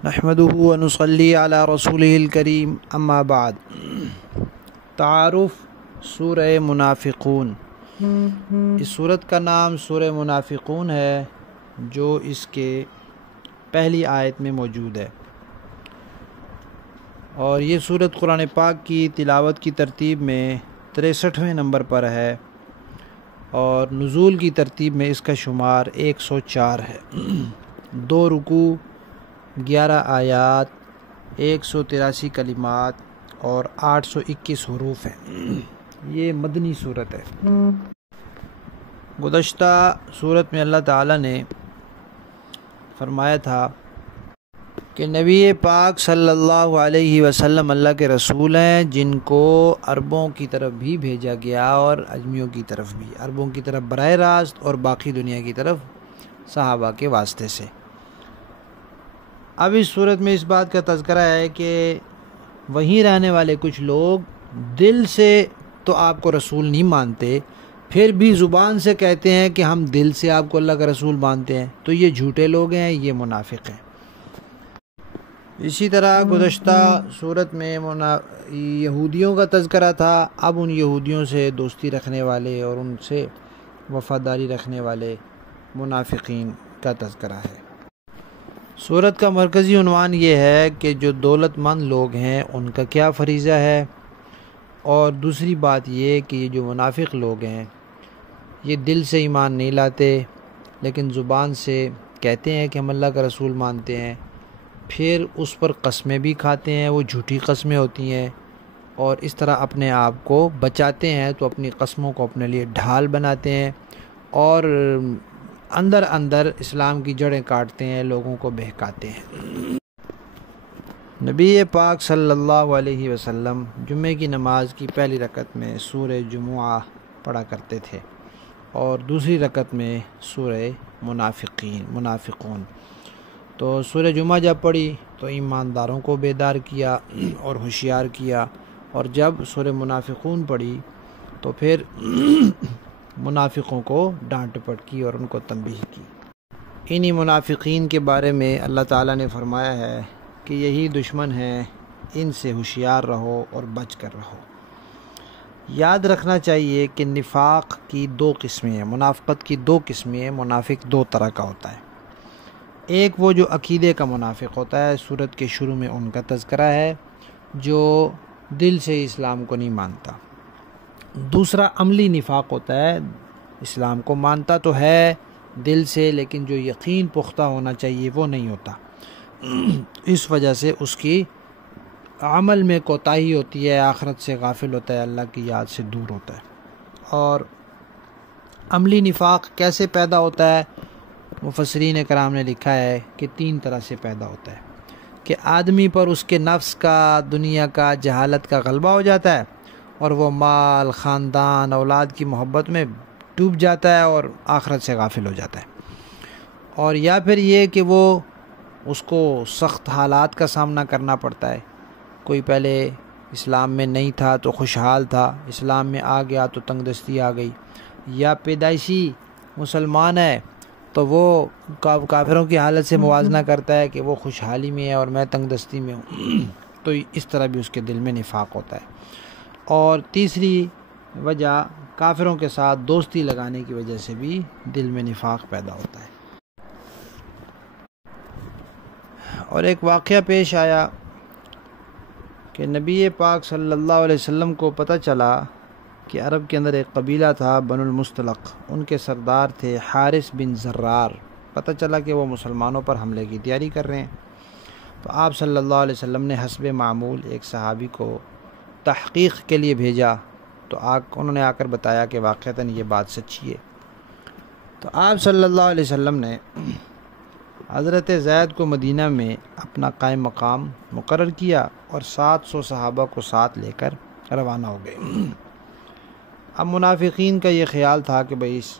نحمده ونصلي على رسوله الكريم اما بعد۔ تعارف سورہ منافقون۔ اس سورت کا نام سورہ منافقون ہے جو اس کے پہلی آیت میں موجود ہے، اور یہ سورت قرآن پاک کی تلاوت کی ترتیب میں 63ویں نمبر پر ہے، اور نزول کی ترتیب میں اس کا شمار 104 ہے۔ 2 رکوع، 11 آیات، 183 کلمات اور 821 حروف ہیں۔ یہ مدنی صورت ہے۔ گزشتہ صورت میں اللہ تعالیٰ نے فرمایا تھا کہ نبی پاک صلی اللہ علیہ وسلم اللہ کے رسول ہیں جن کو عربوں کی طرف بھی بھیجا گیا اور اجمیوں کی طرف بھی، عربوں کی طرف براہ راست اور باقی دنیا کی طرف صحابہ کے واسطے سے۔ اب اس صورت میں اس بات کا تذکرہ ہے کہ وہیں رہنے والے کچھ لوگ دل سے تو آپ کو رسول نہیں مانتے، پھر بھی زبان سے کہتے ہیں کہ ہم دل سے آپ کو اللہ کا رسول مانتے ہیں، تو یہ جھوٹے لوگ ہیں، یہ منافق ہیں۔ اسی طرح گزشتہ صورت میں یہودیوں کا تذکرہ تھا، اب ان یہودیوں سے دوستی رکھنے والے اور ان سے وفاداری رکھنے والے منافقین کا تذکرہ ہے۔ سورت کا مرکزی عنوان یہ ہے کہ جو دولت مند لوگ ہیں ان کا کیا فریضہ ہے، اور دوسری بات یہ کہ یہ جو منافق لوگ ہیں یہ دل سے ایمان نہیں لاتے لیکن زبان سے کہتے ہیں کہ ہم اللہ کا رسول مانتے ہیں، پھر اس پر قسمیں بھی کھاتے ہیں، وہ جھوٹی قسمیں ہوتی ہیں، اور اس طرح اپنے آپ کو بچاتے ہیں تو اپنی قسموں کو اپنے لیے ڈھال بناتے ہیں، اور اندر اندر اسلام کی جڑیں کاٹتے ہیں، لوگوں کو بہکاتے ہیں۔ نبی پاک صلی اللہ علیہ وسلم جمعے کی نماز کی پہلی رکعت میں سورہ جمعہ پڑھا کرتے تھے، اور دوسری رکعت میں سورہ منافقون۔ تو سورہ جمعہ جب پڑھی تو ایمانداروں کو بیدار کیا اور ہوشیار کیا، اور جب سورہ منافقون پڑھی تو پھر منافقوں کو ڈانٹ ڈپٹ کی اور ان کو تنبیہ کی۔ انہی منافقین کے بارے میں اللہ تعالیٰ نے فرمایا ہے کہ یہی دشمن ہیں، ان سے ہوشیار رہو اور بچ کر رہو۔ یاد رکھنا چاہیے کہ نفاق کی 2 قسمیں ہیں، منافقت کی 2 قسمیں ہیں۔ منافق 2 طرح کا ہوتا ہے۔ ایک وہ جو عقیدے کا منافق ہوتا ہے، سورت کے شروع میں ان کا تذکرہ ہے، جو دل سے اسلام کو نہیں مانتا۔ دوسرا عملی نفاق ہوتا ہے، اسلام کو مانتا تو ہے دل سے لیکن جو یقین پختہ ہونا چاہیے وہ نہیں ہوتا، اس وجہ سے اس کی عمل میں کوتاہی ہوتی ہے، آخرت سے غافل ہوتا ہے، اللہ کی یاد سے دور ہوتا ہے۔ اور عملی نفاق کیسے پیدا ہوتا ہے؟ مفسرین کرام نے لکھا ہے کہ 3 طرح سے پیدا ہوتا ہے، کہ آدمی پر اس کے نفس کا، دنیا کا، جہالت کا غلبہ ہو جاتا ہے، اور وہ مال، خاندان، اولاد کی محبت میں ڈوب جاتا ہے اور آخرت سے غافل ہو جاتا ہے۔ اور یا پھر یہ کہ وہ اس کو سخت حالات کا سامنا کرنا پڑتا ہے، کوئی پہلے اسلام میں نہیں تھا تو خوشحال تھا، اسلام میں آ گیا تو تنگ دستی آ گئی، یا پیدائشی مسلمان ہے تو وہ کافروں کی حالت سے موازنہ کرتا ہے کہ وہ خوشحالی میں ہے اور میں تنگ دستی میں ہوں، تو اس طرح بھی اس کے دل میں نفاق ہوتا ہے۔ اور تیسری وجہ کافروں کے ساتھ دوستی لگانے کی وجہ سے بھی دل میں نفاق پیدا ہوتا ہے۔ اور ایک واقعہ پیش آیا کہ نبی پاک صلی اللہ علیہ وسلم کو پتہ چلا کہ عرب کے اندر ایک قبیلہ تھا بنو المستلق، ان کے سردار تھے حارث بن زرار۔ پتہ چلا کہ وہ مسلمانوں پر حملے کی تیاری کر رہے ہیں، تو آپ صلی اللہ علیہ وسلم نے حسب معمول ایک صحابی کو تحقیق کے لیے بھیجا، تو انہوں نے آ کر بتایا کہ واقعتاً یہ بات سچی ہے۔ تو آپ صلی اللہ علیہ وسلم نے حضرت زید کو مدینہ میں اپنا قائم مقام مقرر کیا اور 700 صحابہ کو ساتھ لے کر روانہ ہو گئے۔ اب منافقین کا یہ خیال تھا کہ بھئی اس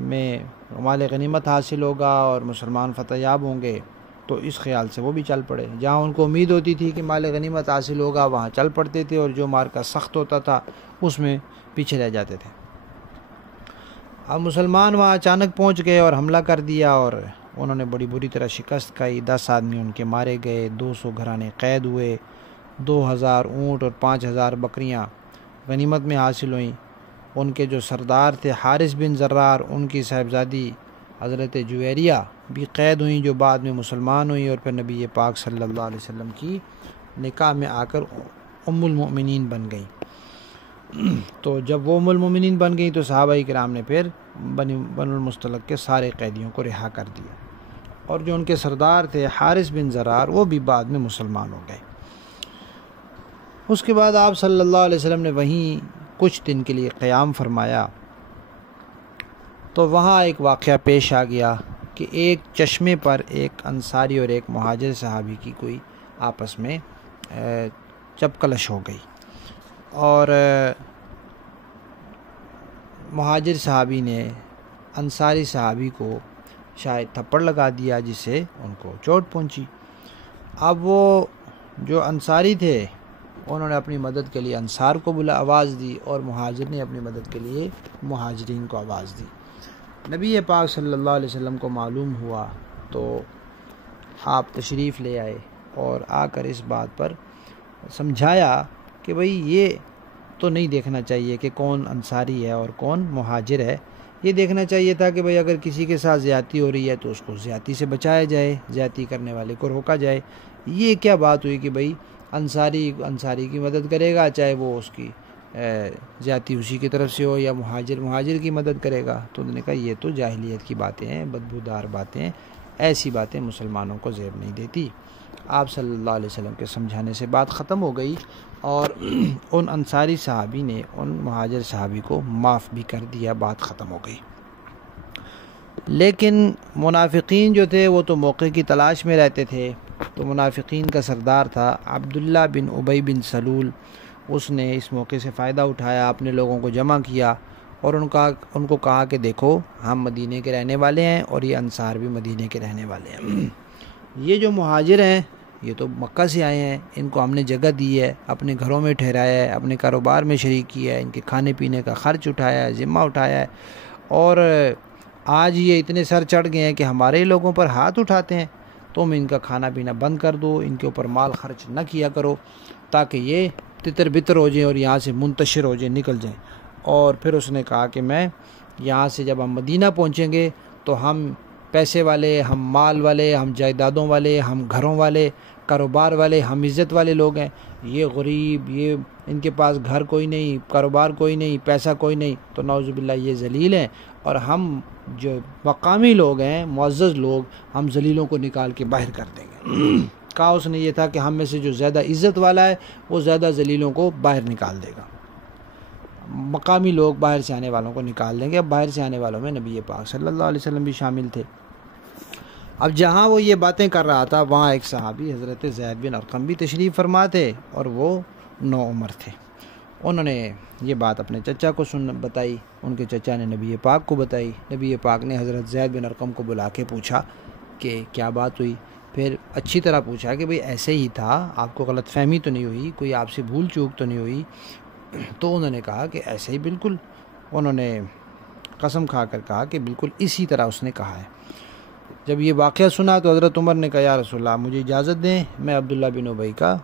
میں مال غنیمت حاصل ہوگا اور مسلمان فتح یاب ہوں گے، تو اس خیال سے وہ بھی چل پڑے۔ جہاں ان کو امید ہوتی تھی کہ مال غنیمت حاصل ہوگا وہاں چل پڑتے تھے، اور جو مارکا سخت ہوتا تھا اس میں پیچھے رہ جاتے تھے۔ اب مسلمان وہاں اچانک پہنچ گئے اور حملہ کر دیا، اور انہوں نے بڑی بری طرح شکست کھائی، 10 آدمی ان کے مارے گئے، 200 گھرانے قید ہوئے، 2000 اونٹ اور 5000 بکریاں غنیمت میں حاصل ہوئیں۔ ان کے جو سردار تھے حارث بن زرار، ان کی صاحبزادی حضرت جویریہ بھی قید ہوئیں، جو بعد میں مسلمان ہوئیں اور پھر نبی پاک صلی اللہ علیہ وسلم کی نکاح میں آ کر ام المؤمنین بن گئیں۔ تو جب وہ ام المؤمنین بن گئیں تو صحابہ کرام نے پھر بنو المصطلق کے سارے قیدیوں کو رہا کر دیا، اور جو ان کے سردار تھے حارث بن زرار وہ بھی بعد میں مسلمان ہو گئے۔ اس کے بعد آپ صلی اللہ علیہ وسلم نے وہیں کچھ دن کے لیے قیام فرمایا، تو وہاں ایک واقعہ پیش آ گیا کہ ایک چشمے پر ایک انصاری اور ایک مہاجر صحابی کی کوئی آپس میں چپکلش ہو گئی، اور مہاجر صحابی نے انصاری صحابی کو شاید تھپڑ لگا دیا، جس سے ان کو چوٹ پہنچی۔ اب وہ جو انصاری تھے انہوں نے اپنی مدد کے لیے انصار کو آواز دی، اور مہاجر نے اپنی مدد کے لیے مہاجرین کو آواز دی۔ نبی پاک صلی اللہ علیہ وسلم کو معلوم ہوا تو آپ تشریف لے آئے اور آ کر اس بات پر سمجھایا کہ بھئی یہ تو نہیں دیکھنا چاہیے کہ کون انصاری ہے اور کون مہاجر ہے، یہ دیکھنا چاہیے تھا کہ بھئی اگر کسی کے ساتھ زیادتی ہو رہی ہے تو اس کو زیادتی سے بچایا جائے، زیادتی کرنے والے کو روکا جائے۔ یہ کیا بات ہوئی کہ بھئی انصاری کی مدد کرے گا، چاہے وہ اس کی زیادتی اسی کی طرف سے ہو، یا مہاجر کی مدد کرے گا؟ تو انہوں نے کہا یہ تو جاہلیت کی باتیں ہیں، بدبودار باتیں ہیں، ایسی باتیں مسلمانوں کو زیب نہیں دیتی۔ آپ صلی اللہ علیہ وسلم کے سمجھانے سے بات ختم ہو گئی، اور ان انصاری صحابی نے ان مہاجر صحابی کو معاف بھی کر دیا، بات ختم ہو گئی۔ لیکن منافقین جو تھے وہ تو موقع کی تلاش میں رہتے تھے، تو منافقین کا سردار تھا عبداللہ بن ابی بن سلول، اس نے اس موقع سے فائدہ اٹھایا، اپنے لوگوں کو جمع کیا اور ان کو کہا کہ دیکھو ہم مدینے کے رہنے والے ہیں اور یہ انصار بھی مدینے کے رہنے والے ہیں، یہ جو مہاجر ہیں یہ تو مکہ سے آئے ہیں، ان کو ہم نے جگہ دی ہے، اپنے گھروں میں ٹھہرایا ہے، اپنے کاروبار میں شریک کیا ہے، ان کے کھانے پینے کا خرچ اٹھایا ہے، ذمہ اٹھایا ہے، اور آج یہ اتنے سر چڑھ گئے ہیں کہ ہمارے لوگوں پر ہاتھ اٹھاتے ہیں، تم ان کا کھانا پینا بند کر دو، ان کے اوپر مال خرچ نہ کیا کرو، تاکہ یہ تتر بتر ہو جائیں اور یہاں سے منتشر ہو جائیں، نکل جائیں۔ اور پھر اس نے کہا کہ میں یہاں سے جب ہم مدینہ پہنچیں گے تو ہم پیسے والے، ہم مال والے، ہم جائیدادوں والے، ہم گھروں والے، کاروبار والے، ہم عزت والے لوگ ہیں، یہ غریب، یہ ان کے پاس گھر کوئی نہیں، کاروبار کوئی نہیں، پیسہ کوئی نہیں، تو نعوذ باللہ یہ ذلیل ہیں، اور ہم جو مقامی لوگ ہیں، معزز لوگ، ہم ذلیلوں کو نکال کے باہر کر دیں گے۔ کہا اس نے یہ تھا کہ ہم میں سے جو زیادہ عزت والا ہے وہ زیادہ ذلیلوں کو باہر نکال دے گا، مقامی لوگ باہر سے آنے والوں کو نکال دیں گے۔ اب باہر سے آنے والوں میں نبی پاک صلی اللہ علیہ وسلم بھی شامل تھے۔ اب جہاں وہ یہ باتیں کر رہا تھا وہاں ایک صحابی حضرت زید بن ارقم بھی تشریف فرما تھے، اور وہ نوعمر تھے۔ انہوں نے یہ بات اپنے چچا کو بتائی، ان کے چچا نے نبی پاک کو بتائی، نبی پاک نے حضرت زید بن ارقم کو بلا کے پوچھا کہ کیا بات ہوئی، پھر اچھی طرح پوچھا کہ بھئی ایسے ہی تھا، آپ کو غلط فہمی تو نہیں ہوئی، کوئی آپ سے بھول چوک تو نہیں ہوئی؟ تو انہوں نے کہا کہ ایسے ہی بالکل، انہوں نے قسم کھا کر کہا کہ بالکل اسی طرح اس نے کہا ہے۔ جب یہ واقعہ سنا تو حضرت عمر نے کہا یا رسول اللہ مجھے اجازت دیں میں عبداللہ بن ابی کا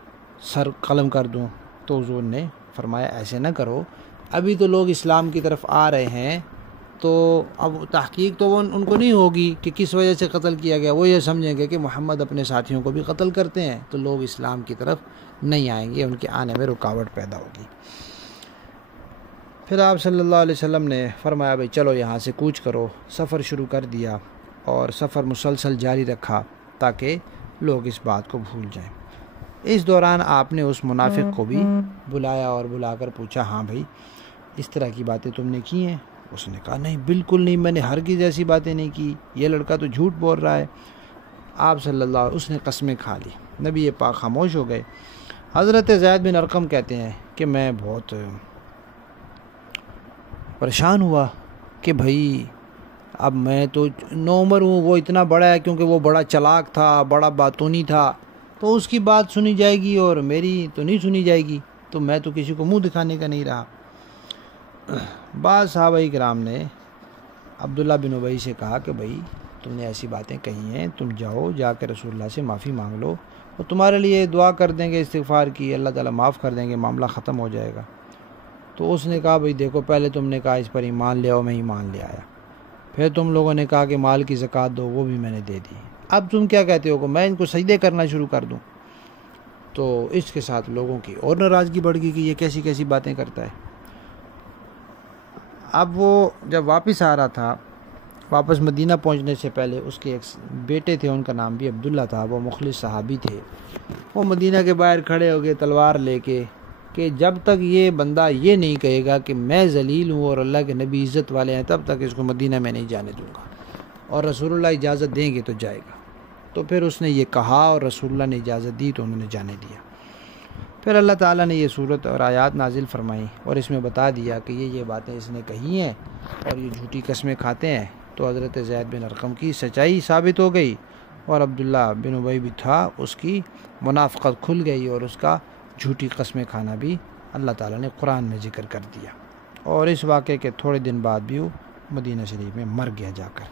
سر قلم کر دوں، تو حضور نے فرمایا ایسے نہ کرو، ابھی تو لوگ اسلام کی طرف آ رہے ہیں، تو اب تحقیق تو ان کو نہیں ہوگی کہ کس وجہ سے قتل کیا گیا، وہ یہ سمجھیں گے کہ محمد اپنے ساتھیوں کو بھی قتل کرتے ہیں، تو لوگ اسلام کی طرف نہیں آئیں گے، ان کے آنے میں رکاوٹ پیدا ہوگی۔ پھر آپ صلی اللہ علیہ وسلم نے فرمایا بھئی چلو یہاں سے کوچ کرو، سفر شروع کر دیا، اور سفر مسلسل جاری رکھا تاکہ لوگ اس بات کو بھول جائیں۔ اس دوران آپ نے اس منافق کو بھی بلایا اور بلا کر پوچھا ہاں بھائی اس طرح کی باتیں تم نے کی ہیں؟ اس نے کہا نہیں بالکل نہیں، میں نے ہرگز ایسی باتیں نہیں کی، یہ لڑکا تو جھوٹ بول رہا ہے۔ آپ صلی اللہ علیہ وسلم اس نے قسمیں کھا لی، نبی پاک خاموش ہو گئے۔ حضرت زید بن ارقم کہتے ہیں کہ میں بہت پریشان ہوا کہ بھائی اب میں تو نوعمر ہوں، وہ اتنا بڑا ہے کیونکہ وہ بڑا چلاک تھا، بڑا باتونی تھا، تو اس کی بات سنی جائے گی اور میری تو نہیں سنی جائے گی، تو میں تو کسی کو منہ دکھانے کا نہیں رہا۔ بعض صحابہ کرام نے عبداللہ بن ابی سے کہا کہ بھائی تم نے ایسی باتیں کہی ہیں، تم جاؤ، جا کے رسول اللہ سے معافی مانگ لو، اور تمہارے لیے دعا کر دیں گے استغفار کی، اللہ تعالیٰ معاف کر دیں گے، معاملہ ختم ہو جائے گا۔ تو اس نے کہا بھئی دیکھو، پہلے تم نے کہا اس پر ایمان لے آؤ، میں ایمان لے آیا، پھر تم لوگوں نے کہا کہ مال کی زکوٰۃ دو، وہ بھی میں نے دے دی، اب تم کیا کہتے ہو کہ میں ان کو سجدے کرنا شروع کر دوں؟ تو اس کے ساتھ لوگوں کی اور ناراضگی بڑھ گئی کہ یہ کیسی کیسی باتیں کرتا ہے۔ اب وہ جب واپس آ رہا تھا، واپس مدینہ پہنچنے سے پہلے اس کے ایک بیٹے تھے، ان کا نام بھی عبداللہ تھا، وہ مخلص صحابی تھے، وہ مدینہ کے باہر کھڑے ہو گئے تلوار لے کے کہ جب تک یہ بندہ یہ نہیں کہے گا کہ میں ذلیل ہوں اور اللہ کے نبی عزت والے ہیں، تب تک اس کو مدینہ میں نہیں جانے دوں گا، اور رسول اللہ اجازت دیں گے تو جائے گا۔ تو پھر اس نے یہ کہا اور رسول اللہ نے اجازت دی تو انہوں نے جانے دیا۔ پھر اللہ تعالیٰ نے یہ صورت اور آیات نازل فرمائیں اور اس میں بتا دیا کہ یہ باتیں اس نے کہی ہیں اور یہ جھوٹی قسمیں کھاتے ہیں۔ تو حضرت زید بن ارقم کی سچائی ثابت ہو گئی، اور عبداللہ بن ابی بھی تھا، اس کی منافقت کھل گئی، اور اس کا جھوٹی قسمیں کھانا بھی اللہ تعالیٰ نے قرآن میں ذکر کر دیا۔ اور اس واقعے کے تھوڑے دن بعد بھی وہ مدینہ شریف میں مر گیا جا کر۔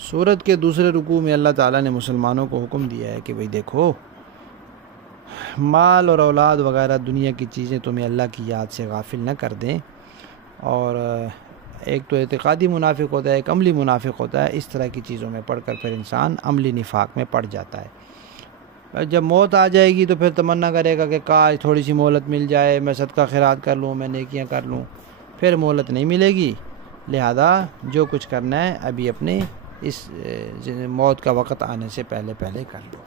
سورت کے دوسرے رکوع میں اللہ تعالیٰ نے مسلمانوں کو حکم دیا ہے کہ بھئی دیکھو، مال اور اولاد وغیرہ دنیا کی چیزیں تمہیں اللہ کی یاد سے غافل نہ کر دیں، اور ایک تو اعتقادی منافق ہوتا ہے، ایک عملی منافق ہوتا ہے، اس طرح کی چیزوں میں پڑھ کر پھر انسان عملی نفاق میں پڑ جاتا ہے۔ جب موت آ جائے گی تو پھر تمنا کرے گا کہ کاش تھوڑی سی مہلت مل جائے، میں صدقہ خیرات کر لوں، میں نیکیاں کر لوں، پھر مہلت نہیں ملے گی، لہذا جو کچھ کرنا ہے ابھی اپنے اس موت کا وقت آنے سے پہلے کر لو۔